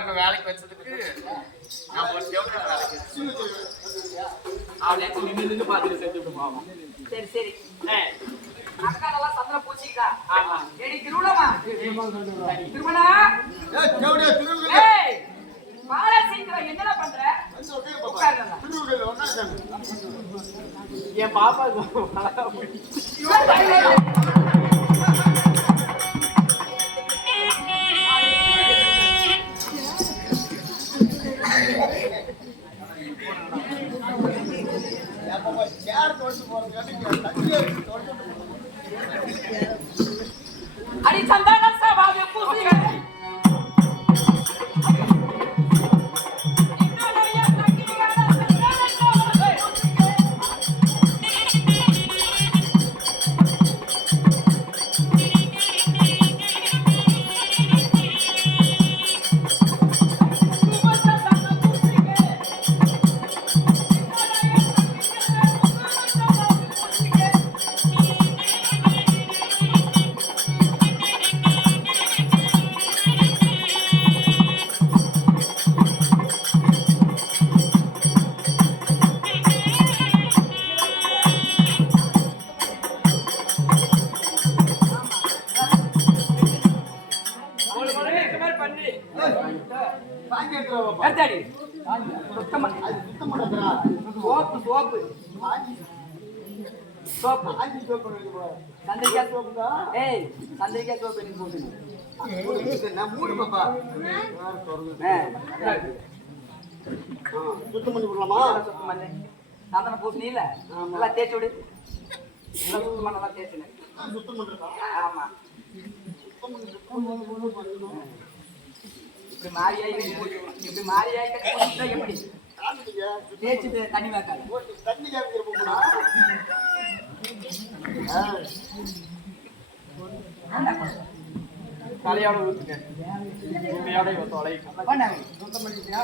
செவக்காரன் வேலைக்கு வச்சதுக்கு நான் ஒரு செவக்கார வேலைக்கு அவளே நின்று பார்த்துட்டு செஞ்சுட்டு போவோம். சரி சரி அக்காலெல்லாம் சந்திர பூச்சிக்கா. ஆமா ஏடி திருவண்ணாமா திருவண்ணா ஏய் மாலை சீக்கிரம் என்னடா பண்ற? என் பாப்பா அடி சந்தான சவாவே பூசிகள் சுத்தம் பண்ணி விடலாமா? சாந்தன பூசணி இல்ல நல்லா தேய்ச்சி விடு. சுத்தமா நல்லா தேய்ச்சினேன். சுத்தம் பண்றதா? ஆமா இப்படி மாறியாய் இப்படி மாறியாய் எப்படி தேய்ச்சிட்டு தண்ணி வைக்காது. தண்ணி கேட்கிறப்பா தலையோட ஊத்துங்க. உண்மையோட தொலை சுத்தம் பண்ணிட்டியா?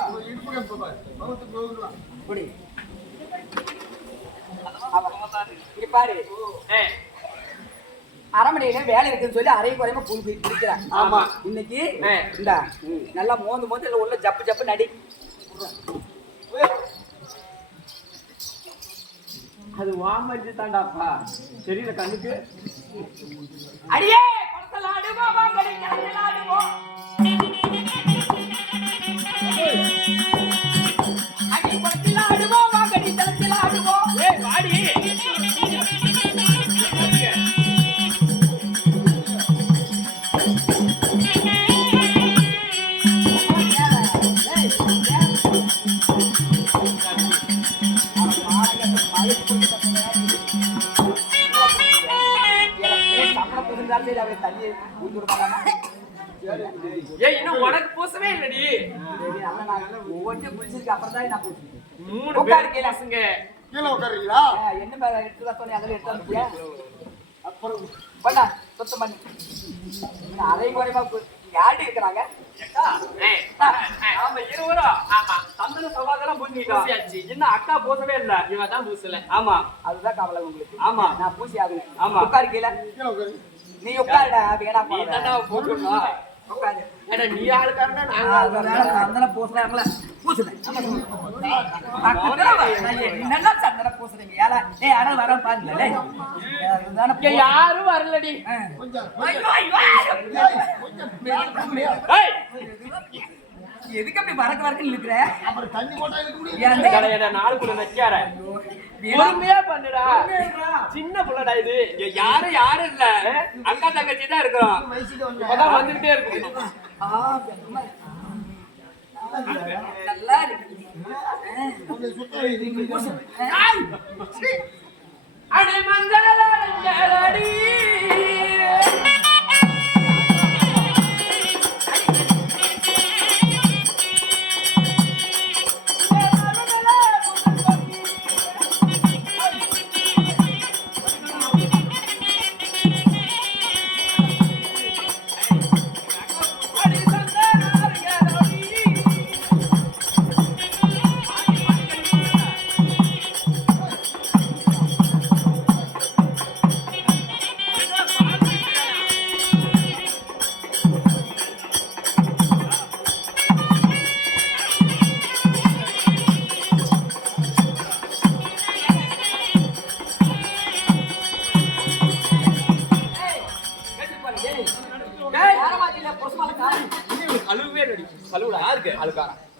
இங்க பாரு அரமனையில வேலை இருக்குன்னு சொல்லி அரை குறைமா புல் பிடிக்கிறான். ஆமா இன்னைக்கு இந்த நல்லா மோந்து மோந்து உள்ள ஜப்பு ஜப்பு நடி. அது வாமஞ்சி தாண்டாப்பா தெரியல கண்ணுக்கு. அடியே படத்தலாடுவா வாங்கடி கடத்தலாடுவோம். அடி படத்தலாடுவா வாங்கடி கடத்தலாடுவோம். ஏய் வாடி இன்னும் உனக்கு பூசவே இல்லடி. ஒவ்வொன்றும் குளிச்சதுக்கு அப்புறம் தான் நான் பூசுறேன். 3 பேர் பசங்க கீழே உட்காருங்களா? என்ன மேல எடுத்து தான் சொன்னேன். அதில் எடுத்து வந்துட்டியா? அப்புறம் பண்ணா சுத்தம் பண்ணி அரை குறைமா யாரு இருக்கிறாங்க? ஆமா இருவரும். ஆமா தந்தன சவாதெல்லாம் பூசிட்டோம். இன்னும் அக்கா பூசவே இல்ல. இவன் தான் பூசல. ஆமா அதுதான் கவலை உங்களுக்கு. ஆமா நான் பூசி ஆகுறேன். ஆமா உட்காரு கீழே. கீழே உட்காரு. நீ உட்காருடா. வேணா நீ தாண்டா போட்டுடணும். உட்காரு. ஏடா நீ ஆளுக்காரனா நாங்க ஆளுக்காரனா? சந்தன பூசுறாங்களா? பூசுறேன். என்னன்னா சந்தன பூசுறீங்க? யாரா ஏய் யாரும் வர பாருங்க. யாரும் வரலடி. எதுக்கு அப்படி வரக்கு வரக்கு இருக்கிற? அப்புறம் தண்ணி போட்டா இருக்க முடியாது. நாலு கூட நச்சார பொறுமையா பண்ணுடா. சின்ன புள்ளடா இது. யாரும் இல்ல. அக்கா தங்கச்சி தான் இருக்கிறோம். இப்பதான் வந்துட்டே இருக்கு. நல்லா இருக்கு. அடே மஞ்சளாடி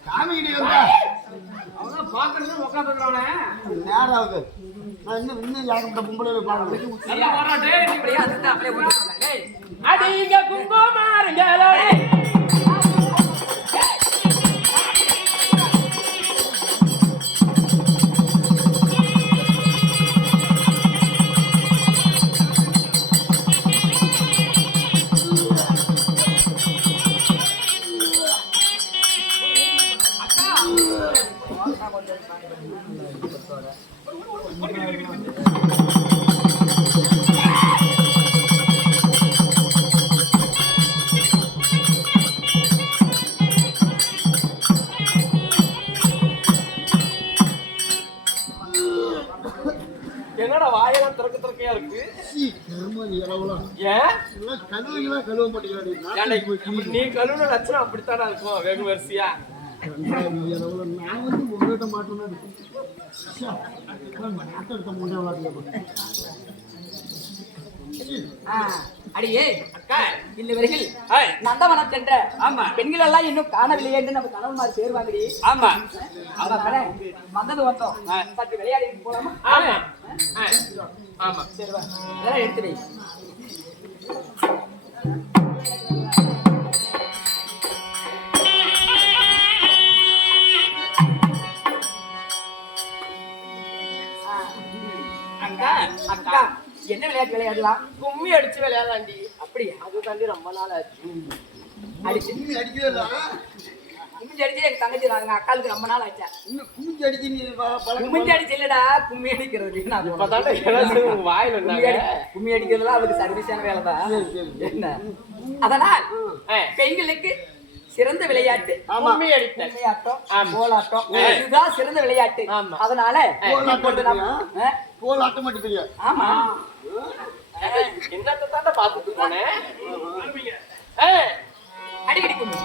காமிக்கிட்டே வந்தா அவன் பாக்குறது உட்காந்துக்கிறானே நேரம் ஆகுது. நான் இன்னும் யாரும் பொம்பளை பார்க்கணும். நல்லா பாராட்டே அப்படியே அதுதான் அப்படியே ஓடிட்டு டேய் அடிங்க குங்குமாருங்களே என்னடா வாயெல்லாம் திறக்கையா இருக்கு ஏன் கழுவுங்களா கழுவ மாட்டேங்கிறாங்க. ஏன்டா இப்படி நீ கழுவுன லட்சணம் அப்படித்தானே இருக்கும் வெகு வரிசையா நான் வந்து உங்ககிட்ட மாட்டேன்னா எடுத்த முடியாது. அடியே அக்கா இந்த வரையில் ஏய், நந்தவனம் சென்ற ஆமா. பெண்கள் எல்லாம் இன்னும் காணவில்லையே என்று நம்ம கணவன்மார் சேருவாங்கடி. ஆமா ஆமா கடை வந்தது வந்தோம் சற்று விளையாடிட்டு போலாமா? ஆமா ஆமா சரி வா இதெல்லாம் எடுத்து வை. அக்கா அக்கா என்ன விளையாட்டு விளையாடலாம்? கும்மி அடிச்சு விளையாடாண்டி அப்படியா? அது தாண்டி ரொம்ப நாள் ஆச்சு அடிச்சு கும்மி அடிக்கவே இல்லை. குமிஞ்சு அடிச்சு எங்க தங்கச்சி வாங்க அக்காளுக்கு ரொம்ப நாள் ஆச்சா. இன்னும் குமிஞ்சு அடிச்சு நீ பழக்கம் குமிஞ்சு அடிச்சு இல்லடா கும்மி அடிக்கிறது. இப்பதான்டா ஏதாச்சும் உங்க வாயில இருந்தாங்க கும்மி அடிக்கிறதுலாம் அவருக்கு சர்வீஸான வேலை தான். என்ன அதனால் பெண்களுக்கு சிறந்த விளையாட்டு கும்மி அடித்தேன் கும்மியாட்டம், கோலாட்டம் ஆ. இதுதான் சிறந்த விளையாட்டு. ஆமா. அதனால இப்பொழுது நாம் போல் ஆட்ட மாட்டேங்க. ஆமா என்னத்தை தாண்டா பாத்துட்டு போனே அடிக்கடி கும்மி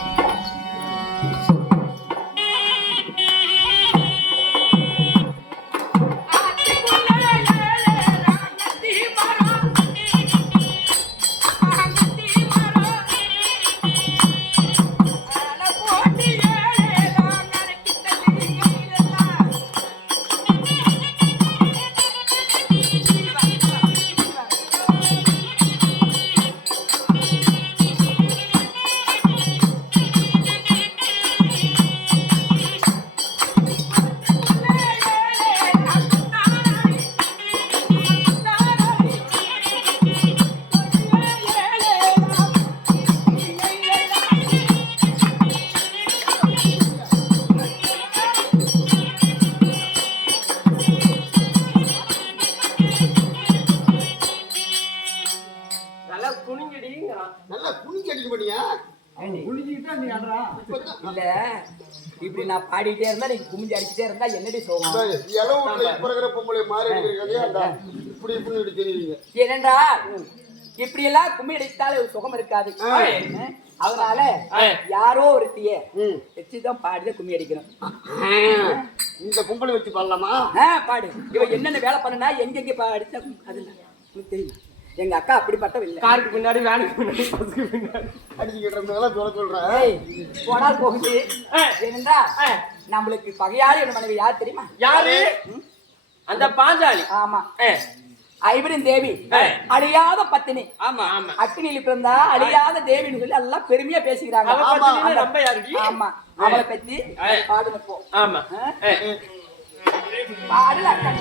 நல்லா குனிங்கடிங்கிறான் நல்லா குனிஞ்சு அடிக்க மாட்டியா? குனிஞ்சுக்கிட்டா நீ ஆடுறா இல்ல இப்படி நான் பாடிட்டே இருந்தா நீங்க குமிஞ்சு அடிச்சுட்டே இருந்தா என்னடி சோகம்? இளவு இப்ப இருக்கிற பொம்பளை மாறி அடிக்கிற கதையா அந்த இப்படி இப்படி இப்படி தெரியுங்க. ஏனென்றா இப்படி எல்லாம் கும்மி அடித்தாலே ஒரு சுகம் இருக்காது. அதனால யாரோ ஒருத்திய வச்சுதான் பாடிதான் கும்மி அடிக்கணும். இந்த பொம்பளை வச்சு பாடலாமா? பாடு. இவ என்னென்ன வேலை பண்ணுனா எங்கெங்க அடிச்சா அது உனக்கு தெரியும். எங்க அக்கா அப்படிப்பட்ட இல்லை. காருக்கு பின்னாடி வேனுக்கு பின்னாடி பஸ்ஸுக்கு பின்னாடி அடிச்சுக்கிட்டு இருந்ததெல்லாம் சொல்ல சொல்றேன். ஏய், போனால் போகுது. ஏனென்றா நம்மளுக்கு பகையாளி ஒரு மனைவி யார் தெரியுமா? யாரு? அந்த பாஞ்சாலி. ஆமா, ஐவரின் தேவி, அழியாத பத்தினி. ஆமா ஆமா அக்னியில் பிறந்தா அழியாத தேவின்னு சொல்லி எல்லாம் பெருமையா பேசிக்கிறாங்க. அவ பத்தினில ரொம்ப யாருடி? ஆமா, அவளை பத்தி பாடுங்க போ. ஆமா பாடல அக்கா.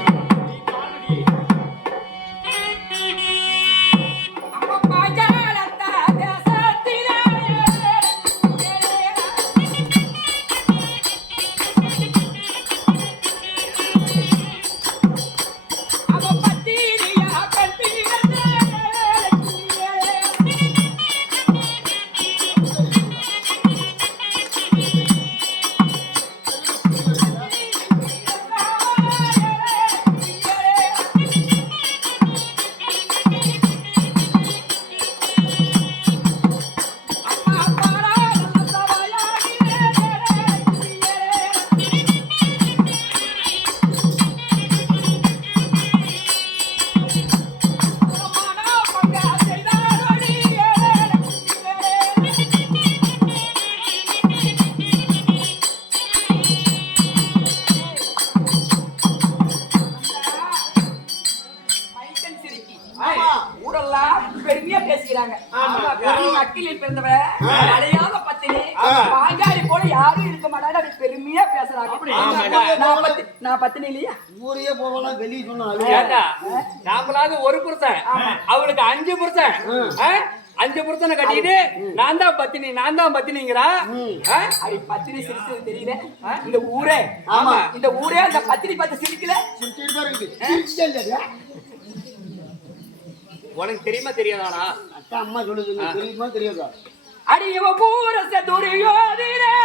பெருமையா பேசுறாங்க. நான் பத்தினி இல்லையா? ஊரையே போகலாம் வெளியே சொன்னாலும் ஏண்டா நாமளாவது ஒரு புருஷன் அவளுக்கு 5 புருஷன் 5 புருஷனை கட்டிட்டு நான் தான் பத்தினிங்கிறா. அது பத்தினி சிரிச்சது தெரியல. இந்த ஊரே ஆமா இந்த ஊரே அந்த பத்தினி பார்த்து சிரிக்கல. சிரிச்சுட்டு தான் இருக்குது. உனக்கு தெரியுமா தெரியாதானா? அக்கா அம்மா சொல்லுது தெரியுமா தெரியாதா? அடியவ பூரச துரியோதிரே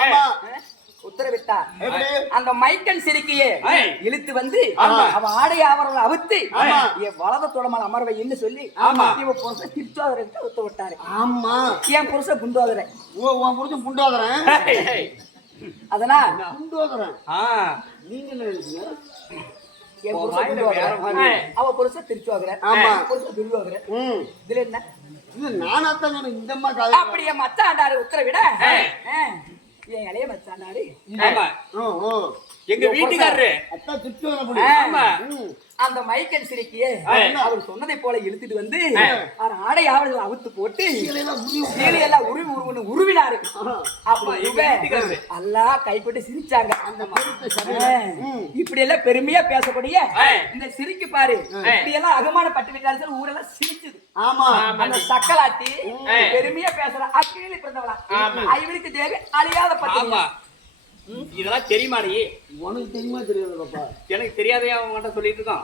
ஆமா உத்தரவிட்டார். எப்படி? அந்த மைக்கன் சிரிக்கையே இழுத்து வந்து ஆமா. அவ ஆடை ஆவரணங்களை அவுத்து ஆமா. என் வலத தொடமல் அமர்வை என்று சொல்லி ஆமா. இவ புருஷன் திருச்சோதரத்தை ஒத்து விட்டாரு. ஆமா என் புருஷன் குண்டோதரை. உன் புரிஞ்சு புண்டாதரேன் அதனால் புண்டாதரேன் ஆ நீங்க என்ன நினைச்சீங்க? என் புருஷன் வாயில வேற குண்டோதரை. மாதிரி. அவ புருஷன் திருச்சோதரை. ஆமா. புருஷன் துரியோதரை. ம் இதுல என்ன இது நானாத்தான் சொன்னேன் இந்த அம்மா காது அப்படியே மச்சாண்டாரு உத்தரவிட என் இளைய மச்சாண்டாரு ஆமா ஓ ஓ எங்க வீட்டுக்காரரு அத்தா திட்டு வர புடி ஆமா அந்த மைக்கன் சிரிக்கையே அவர் சொன்னதை போல இழுத்துட்டு வந்து ஆ. அவர் ஆடை ஆவணங்களை அவுத்து போட்டு இதெல்லாம் முடிவு கீழையெல்லாம் உருவினாரு. அப்ப எங்க வீட்டுக்காரரு. எல்லாம் கைப்பட்டு சிரிச்சாங்க. அந்த பெருத்த சபையில இப்படி எல்லாம் பெருமையா பேசக்கூடிய ஆ. இந்த சிரிக்கு பாரு இப்படி எல்லாம் அகமானப்பட்டு விட்டாரு ஊரெல்லாம் சிரிச்சது. ஆமா அந்த சக்கலாத்தி பெருமையா பேசுறா. அக்கினியில பிறந்தவளா ஐவருக்கு தேவை அழியாத பத்தி. ஆமா இதெல்லாம் தெரியுமா நீ? உனக்கு தெரியுமா தெரியாது பாப்பா எனக்கு தெரியாதே அவன் கிட்ட சொல்லிட்டு இருக்கான்.